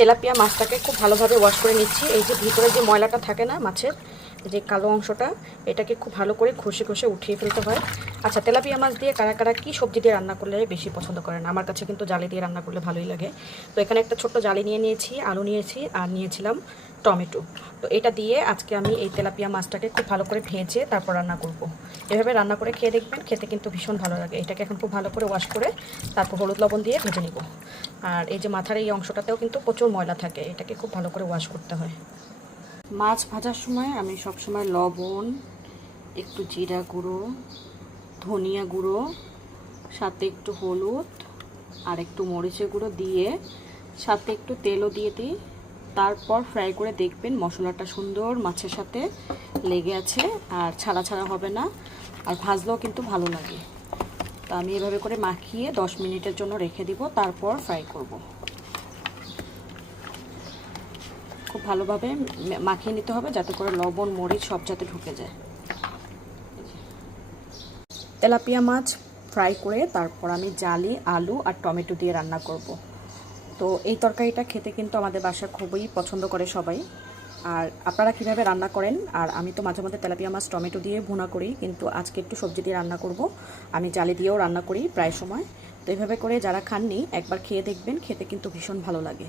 Tilapia মাছটাকে খুব ভালোভাবে ওয়াশ করে নিচ্ছি। এই যে ভিতরে যে ময়লাটা থাকে না মাছের, যে কালো অংশটা, এটাকে খুব ভালো করে ঘষে ঘষে উঠিয়ে ফেলতে হয়। আচ্ছা, তেলাপিয়া মাছ দিয়ে কারা কারা কী সবজি দিয়ে রান্না করলে বেশি পছন্দ করেন? আমার কাছে কিন্তু জালি দিয়ে রান্না করলে ভালোই লাগে। তো এখানে একটা ছোট্ট জালি নিয়ে নিয়েছি, আলু নিয়েছি, আর নিয়েছিলাম টমেটো। তো এটা দিয়ে আজকে আমি এই তেলাপিয়া মাছটাকে খুব ভালো করে ভেজে তারপর রান্না করব। এভাবে রান্না করে খেয়ে দেখবেন, খেতে কিন্তু ভীষণ ভালো লাগে। এটাকে এখন খুব ভালো করে ওয়াশ করে তারপর হলুদ লবণ দিয়ে ভেজে নিব। আর এই যে মাথার এই অংশটাতেও কিন্তু প্রচুর ময়লা থাকে, এটাকে খুব ভালো করে ওয়াশ করতে হয়। মাছ ভাজার সময় আমি সবসময় লবণ, একটু জিরা গুঁড়ো, ধনিয়া গুঁড়ো, সাথে একটু হলুদ আর একটু মরিচের গুঁড়ো দিয়ে সাথে একটু তেলও দিয়ে দিই। তারপর ফ্রাই করে দেখবেন মশলাটা সুন্দর মাছের সাথে লেগে আছে, আর ছাড়া ছাড়া হবে না, আর ভাজলেও কিন্তু ভালো লাগে। তো আমি এভাবে করে মাখিয়ে 10 মিনিটের জন্য রেখে দিব, তারপর ফ্রাই করব। খুব ভালোভাবে মাখিয়ে নিতে হবে যাতে করে লবণ মরিচ সব যাতে ঢুকে যায়। তেলাপিয়া মাছ ফ্রাই করে তারপর আমি জালি, আলু আর টমেটো দিয়ে রান্না করব। তো এই তরকারিটা খেতে কিন্তু আমাদের বাসায় খুবই পছন্দ করে সবাই। আর আপনারা কীভাবে রান্না করেন? আর আমি তো মাঝে মধ্যে তেলাপিয়া মাছ টমেটো দিয়ে ভুনা করি, কিন্তু আজকে একটু সবজি দিয়ে রান্না করব। আমি জালি দিয়েও রান্না করি প্রায় সময়। তো এইভাবে করে যারা খাননি একবার খেয়ে দেখবেন, খেতে কিন্তু ভীষণ ভালো লাগে।